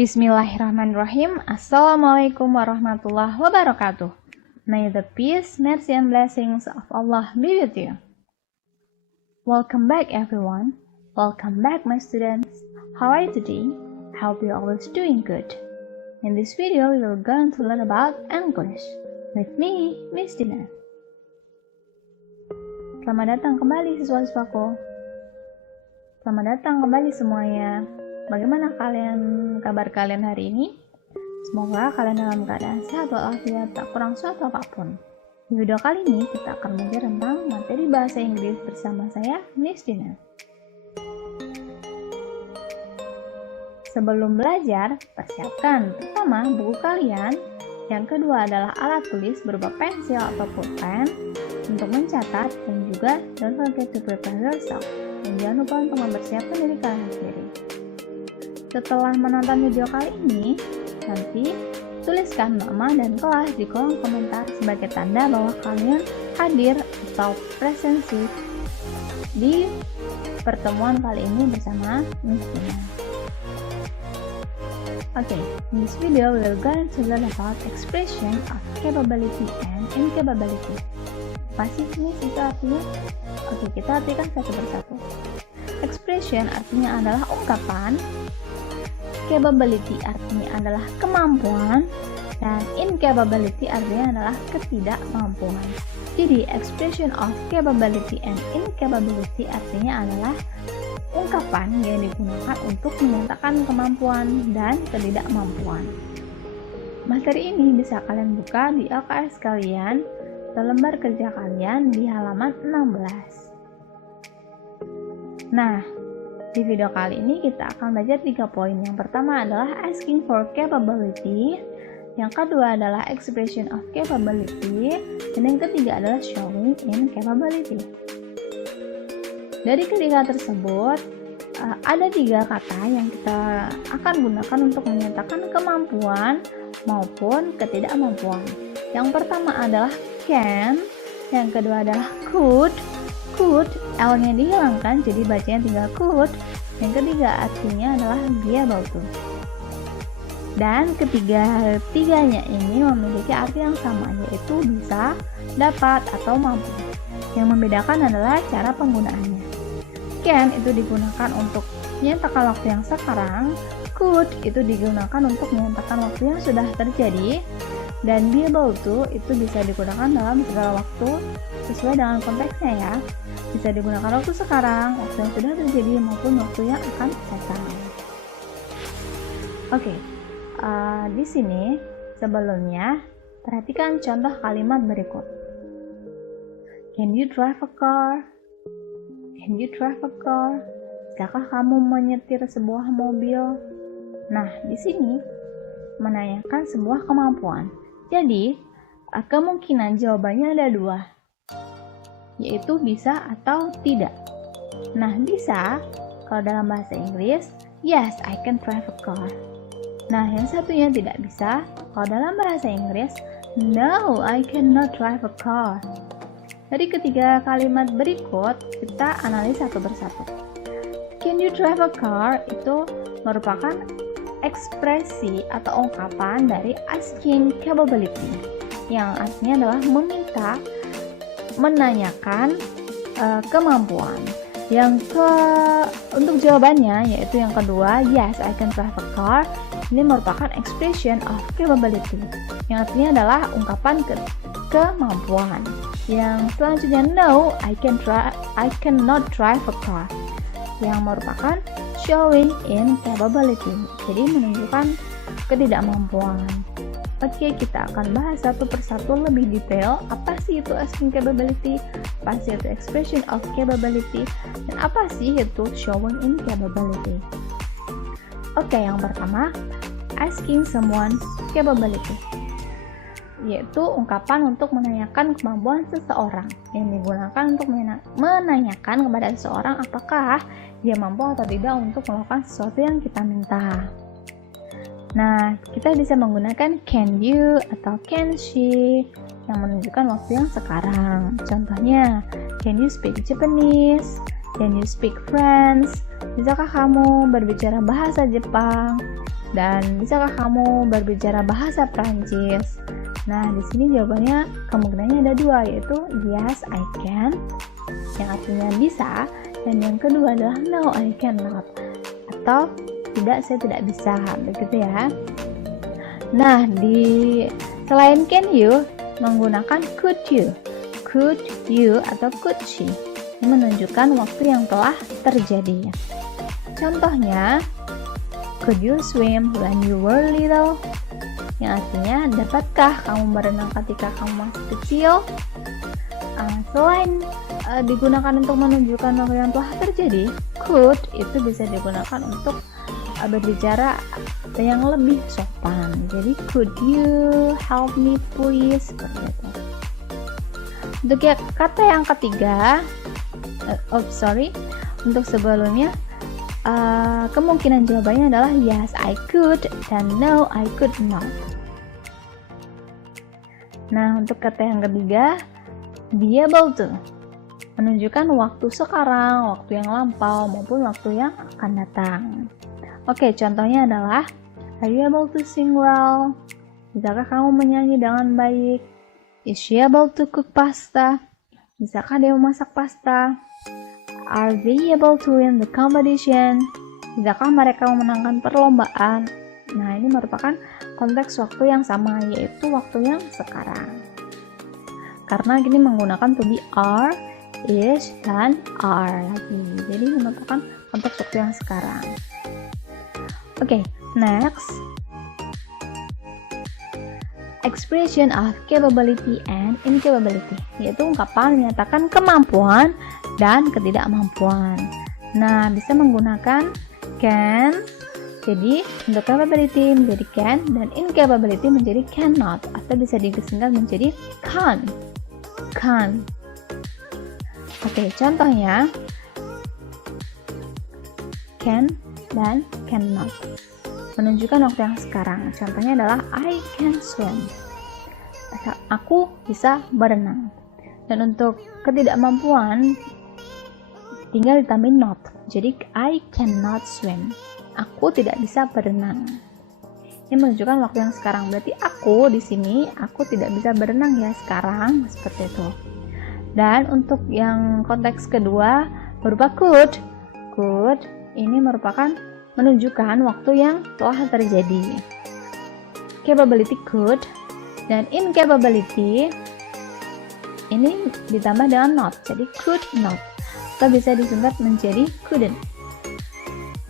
Bismillahirrahmanirrahim. Assalamualaikum warahmatullahi wabarakatuh. May the peace, mercy, and blessings of Allah be with you. Welcome back everyone. Welcome back my students. How are you today? Hope you're always doing good. In this video, we're going to learn about English. With me, Miss Dina. Selamat datang kembali siswa-siswaku. Selamat datang kembali semuanya. Bagaimana kabar kalian hari ini? Semoga kalian dalam keadaan sehat walafiat, tak kurang suatu apapun. Di video kali ini kita akan belajar tentang materi bahasa Inggris bersama saya, Miss Dina. Sebelum belajar, persiapkan pertama buku kalian. Yang kedua adalah alat tulis berupa pensil atau pulpen untuk mencatat, dan juga don't forget to prepare yourself. Dan jangan lupa untuk mempersiapkan diri kalian sendiri. Setelah menonton video kali ini, nanti tuliskan nama dan kelas di kolom komentar sebagai tanda bahwa kalian hadir atau presensi di pertemuan kali ini bersama Miss Dina. Okay, in this video we're going to learn about expression of capability and incapability. Apa sih ini itu artinya? Oke, kita artikan satu persatu. Expression artinya adalah ungkapan, capability artinya adalah kemampuan, dan incapability artinya adalah ketidakmampuan. Jadi expression of capability and incapability artinya adalah ungkapan yang digunakan untuk menyatakan kemampuan dan ketidakmampuan. Materi ini bisa kalian buka di LKS kalian atau lembar kerja kalian di halaman 16. Nah, di video kali ini kita akan belajar 3 poin. Yang pertama adalah asking for capability, yang kedua adalah expression of capability, dan yang ketiga adalah showing in capability. Dari ketiga tersebut, ada 3 kata yang kita akan gunakan untuk menyatakan kemampuan maupun ketidakmampuan. Yang pertama adalah can, yang kedua adalah could, L-nya dihilangkan jadi bacanya tinggal could. Yang ketiga artinya adalah be able to. Dan ketiga-tiganya ini memiliki arti yang sama, yaitu bisa, dapat, atau mampu. Yang membedakan adalah cara penggunaannya. Can itu digunakan untuk menyatakan waktu yang sekarang, could itu digunakan untuk menyatakan waktu yang sudah terjadi, dan be able to itu bisa digunakan dalam segala waktu sesuai dengan konteksnya ya. Bisa digunakan waktu sekarang, waktu yang sudah terjadi, maupun waktu yang akan datang. Oke, di sini sebelumnya perhatikan contoh kalimat berikut. Can you drive a car? Can you drive a car? Bisakah kamu menyetir sebuah mobil? Nah, di sini menanyakan sebuah kemampuan. Jadi, kemungkinan jawabannya ada 2. Yaitu bisa atau tidak. Nah, bisa kalau dalam bahasa Inggris, yes, I can drive a car. Nah, yang satunya tidak bisa kalau dalam bahasa Inggris, no, I cannot drive a car. Dari ketiga kalimat berikut, kita analisa satu persatu. Can you drive a car itu merupakan ekspresi atau ungkapan dari asking capability, yang artinya adalah meminta, menanyakan kemampuan. Untuk jawabannya yaitu yang kedua, yes, I can drive a car. Ini merupakan expression of capability, yang artinya adalah ungkapan kemampuan. Yang selanjutnya, no, I cannot drive a car, yang merupakan showing in capability, jadi menunjukkan ketidakmampuan. Oke, kita akan bahas satu persatu lebih detail. Apa sih itu asking capability? Apa sih itu expression of capability? Dan apa sih itu showing in capability? Oke, yang pertama, asking someone's capability, yaitu ungkapan untuk menanyakan kemampuan seseorang, yang digunakan untuk menanyakan kepada seseorang apakah dia mampu atau tidak untuk melakukan sesuatu yang kita minta. Nah, kita bisa menggunakan can you atau can she yang menunjukkan waktu yang sekarang. Contohnya, can you speak Japanese? Can you speak French? Bisakah kamu berbicara bahasa Jepang? Dan bisakah kamu berbicara bahasa Prancis? Nah, di sini jawabannya kemungkinannya ada dua, yaitu yes I can, yang artinya bisa, dan yang kedua adalah no I cannot, atau tidak, saya tidak bisa, begitu ya. Nah, selain can you, menggunakan could you atau could she, ini menunjukkan waktu yang telah terjadi. Contohnya, could you swim when you were little? Yang artinya, dapatkah kamu berenang ketika kamu masih kecil? Selain digunakan untuk menunjukkan waktu yang telah terjadi, could itu bisa digunakan untuk berbicara yang lebih sopan. Jadi, could you help me please? Seperti itu. Untuk kata yang ketiga, untuk sebelumnya, kemungkinan jawabannya adalah yes I could dan no I could not. Nah, untuk kata yang ketiga, be able to, menunjukkan waktu sekarang, waktu yang lampau, maupun waktu yang akan datang. Oke, contohnya adalah, are you able to sing well? Bisakah kamu menyanyi dengan baik? Is she able to cook pasta? Bisakah dia memasak pasta? Are they able to win the competition? Bisakah mereka memenangkan perlombaan? Nah, ini merupakan konteks waktu yang sama, yaitu waktu yang sekarang. Karena ini menggunakan to be are, is, dan are lagi. Jadi merupakan konteks waktu yang sekarang. Oke, next. Expression of capability and incapability, yaitu ungkapan menyatakan kemampuan dan ketidakmampuan. Nah, bisa menggunakan can, jadi untuk capability menjadi can, dan incapability menjadi cannot, atau bisa disingkat menjadi can't. Oke, contohnya can dan cannot, menunjukkan waktu yang sekarang. Contohnya adalah I can swim, aku bisa berenang. Dan untuk ketidakmampuan tinggal ditambahin not, jadi I cannot swim, aku tidak bisa berenang. Ini menunjukkan waktu yang sekarang, berarti aku di sini, aku tidak bisa berenang ya sekarang, seperti itu. Dan untuk yang konteks kedua berupa could ini merupakan menunjukkan waktu yang telah terjadi. Capability could, dan incapability ini ditambah dengan not, jadi could not, atau bisa disingkat menjadi couldn't.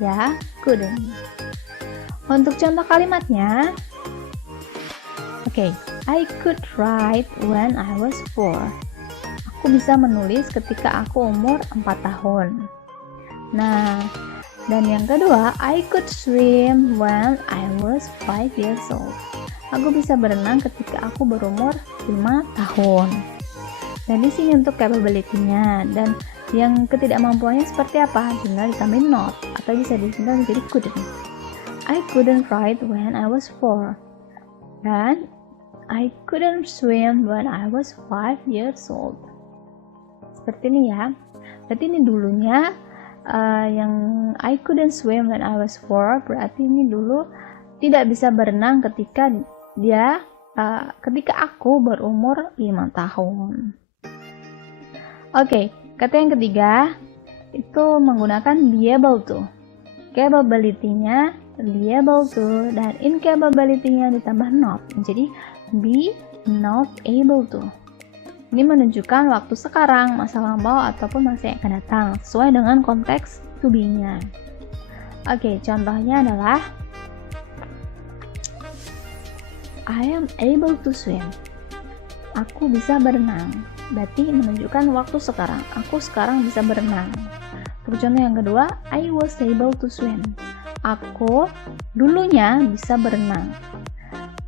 Ya, couldn't. Untuk contoh kalimatnya, I could write when I was 4. Aku bisa menulis ketika aku umur 4 tahun. Nah, dan yang kedua, I could swim when I was 5 years old. Aku bisa berenang ketika aku berumur 5 tahun. Dan di sini untuk capability-nya, dan yang ketidakmampuannya seperti apa? Tinggal ditambahin not, atau bisa disingkat menjadi couldn't. I couldn't write when I was 4. Dan I couldn't swim when I was 5 years old. Seperti ini ya. Berarti ini dulunya yang I couldn't swim when I was 4, berarti ini dulu tidak bisa berenang ketika aku berumur 5 tahun. Oke, kata yang ketiga itu menggunakan be able to. Capability-nya be able to, dan incapability-nya ditambah not, menjadi be not able to. Ini menunjukkan waktu sekarang, masa lampau, ataupun masa yang akan datang, sesuai dengan konteks to be-nya. Oke, contohnya adalah I am able to swim. Aku bisa berenang. Berarti menunjukkan waktu sekarang. Aku sekarang bisa berenang. Untuk contoh yang kedua, I was able to swim. Aku dulunya bisa berenang.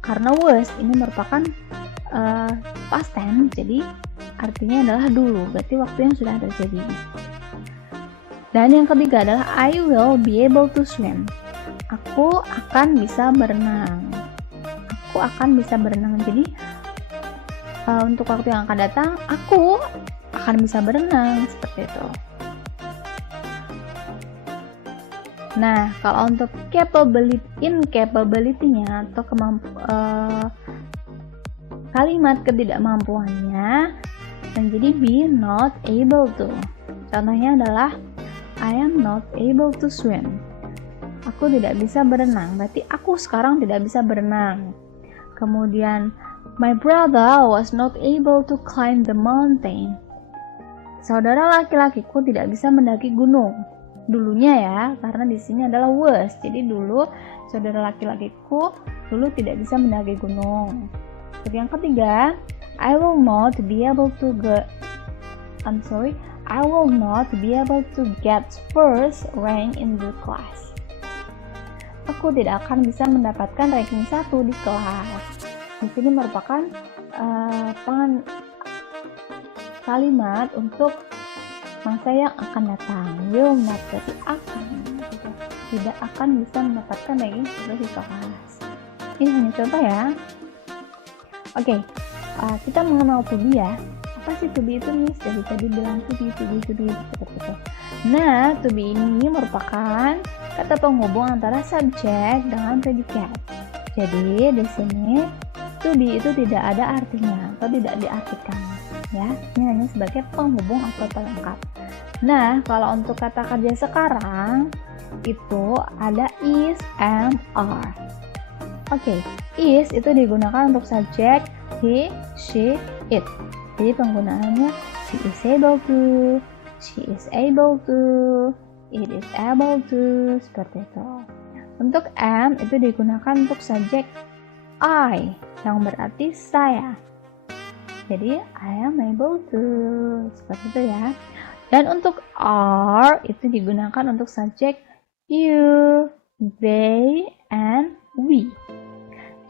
Karena was ini merupakan past tense, jadi artinya adalah dulu, berarti waktu yang sudah terjadi. Dan yang ketiga adalah I will be able to swim. Aku akan bisa berenang. Aku akan bisa berenang. Jadi untuk waktu yang akan datang, aku akan bisa berenang, seperti itu. Nah, kalau untuk incapability-nya atau kalimat ketidakmampuannya menjadi be not able to. Contohnya adalah I am not able to swim. Aku tidak bisa berenang, berarti aku sekarang tidak bisa berenang. Kemudian my brother was not able to climb the mountain. Saudara laki-lakiku tidak bisa mendaki gunung. Dulunya ya, karena di sini adalah was. Jadi dulu saudara laki-lakiku dulu tidak bisa mendaki gunung. Untuk yang ketiga, I will not be able to get first rank in the class. Aku tidak akan bisa mendapatkan ranking 1 di kelas. Di sini merupakan kalimat untuk masa yang akan datang. Will not, berarti akan, tidak akan bisa mendapatkan ranking 1 di kelas. Ini hanya contoh ya. Oke, kita mengenal to be ya. Apa sih to be itu nih? Dari tadi bilang to be. Nah, to be ini merupakan kata penghubung antara subjek dengan predikat. Jadi di sini to be itu tidak ada artinya atau tidak diartikan ya. Ini hanya sebagai penghubung atau pelengkap. Nah, kalau untuk kata kerja sekarang itu ada is, am, are. Oke, is itu digunakan untuk subjek he, she, it. Jadi penggunaannya she is able to, she is able to, it is able to, seperti itu. Untuk am itu digunakan untuk subjek I, yang berarti saya. Jadi I am able to, seperti itu ya. Dan untuk are itu digunakan untuk subjek you, they, and we.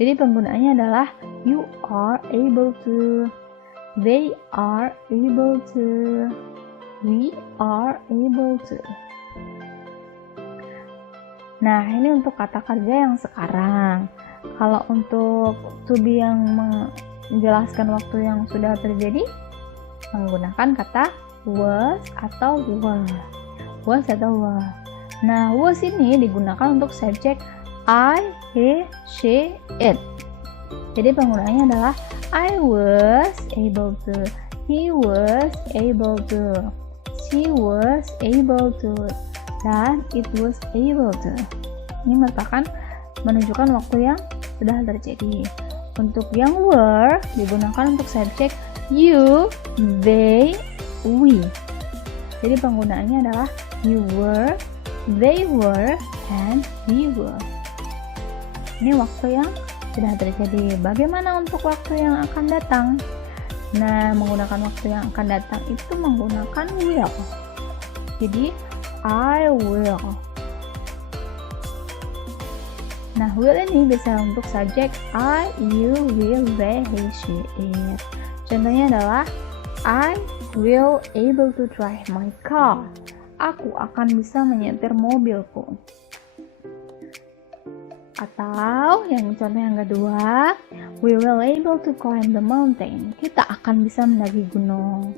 Jadi penggunaannya adalah you are able to, they are able to, we are able to. Nah, ini untuk kata kerja yang sekarang. Kalau untuk to be yang menjelaskan waktu yang sudah terjadi, menggunakan kata was atau were. Was atau were. Nah, was ini digunakan untuk subjek I, he, she, it. Jadi penggunaannya adalah I was able to, he was able to, she was able to, dan it was able to. Ini merupakan menunjukkan waktu yang sudah terjadi. Untuk yang were digunakan untuk subjek you, they, we. Jadi penggunaannya adalah you were, they were, and we were. Ini waktu yang sudah terjadi. Bagaimana untuk waktu yang akan datang? Nah, menggunakan waktu yang akan datang itu menggunakan will. Jadi, I will. Nah, will ini bisa untuk subjek I, you, will, they, he, she, it. Contohnya adalah I will able to drive my car. Aku akan bisa menyetir mobilku. Atau yang contoh yang kedua, we will able to climb the mountain. Kita akan bisa mendaki gunung.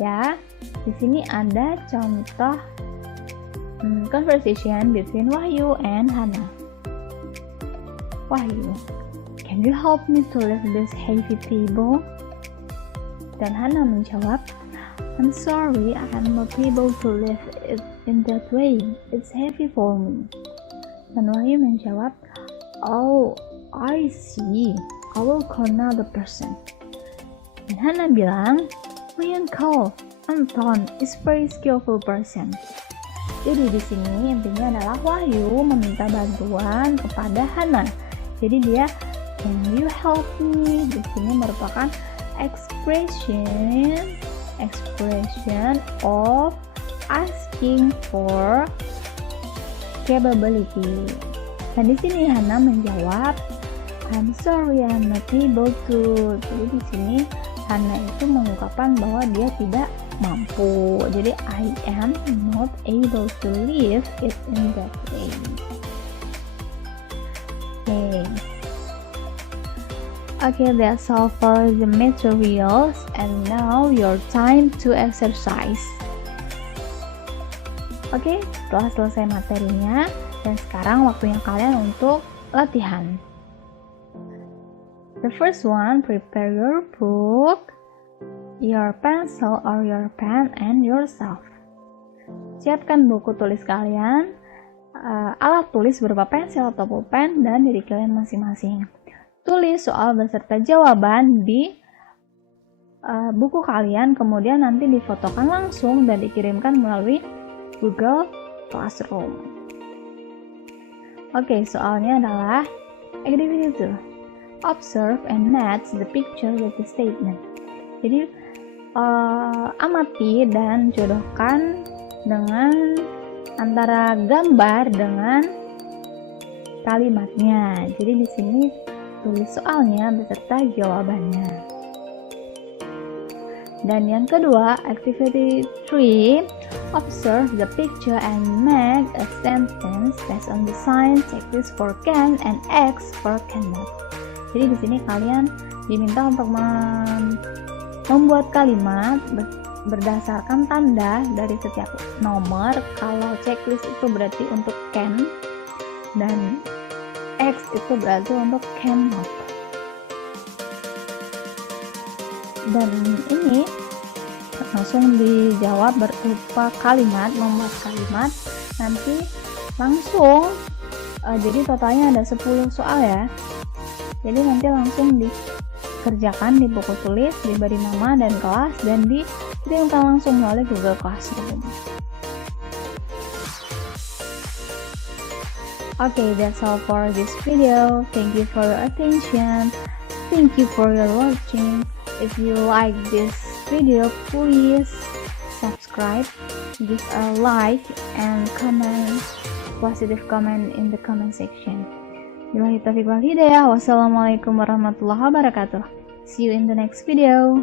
Ya, di sini ada contoh conversation between Wahyu and Hannah. Wahyu, can you help me to lift this heavy table? Dan Hannah menjawab, I'm sorry, I am not able to lift it in that way. It's heavy for me. Dan Wahyu menjawab, oh, I see. I will call another person. Dan Hannah bilang, my uncle, Anton, is very skillful person. Jadi di sini intinya adalah Wahyu meminta bantuan kepada Hannah. Jadi dia, can you help me? Di sini merupakan expression of asking for capability. Dan di sini Hannah menjawab, I'm sorry, I'm not able to. Jadi di sini Hannah itu mengungkapkan bahwa dia tidak mampu. Jadi I am not able to live it in that way. Okay, that's all for the materials, and now your time to exercise. Oke, setelah selesai materinya, dan sekarang waktunya kalian untuk latihan. The first one, prepare your book, your pencil or your pen, and yourself. Siapkan buku tulis kalian, alat tulis berupa pensil atau pulpen, dan diri kalian masing-masing. Tulis soal beserta jawaban di buku kalian, kemudian nanti difotokan langsung dan dikirimkan melalui Google Classroom. Oke, soalnya adalah activity 2. Observe and match the picture with the statement. Jadi, amati dan jodohkan dengan antara gambar dengan kalimatnya. Jadi di sini tulis soalnya beserta jawabannya. Dan yang kedua, activity 3, observe the picture and make a sentence based on the sign checklist for can and X for cannot. Jadi di sini kalian diminta untuk membuat kalimat berdasarkan tanda dari setiap nomor. Kalau checklist itu berarti untuk can dan X itu berarti untuk cannot. Dan ini langsung dijawab berupa kalimat, membuat kalimat, nanti langsung jadi totalnya ada 10 soal ya. Jadi nanti langsung dikerjakan di buku tulis, diberi nama dan kelas, dan dikirimkan langsung melalui Google Classroom. Okay, that's all for this video. Thank you for your attention. Thank you for your watching. If you like this video, please subscribe, give a like, and comment, positive comment in the comment section. Billahi taufiq wal hidayah. Wassalamualaikum warahmatullahi wabarakatuh. See you in the next video.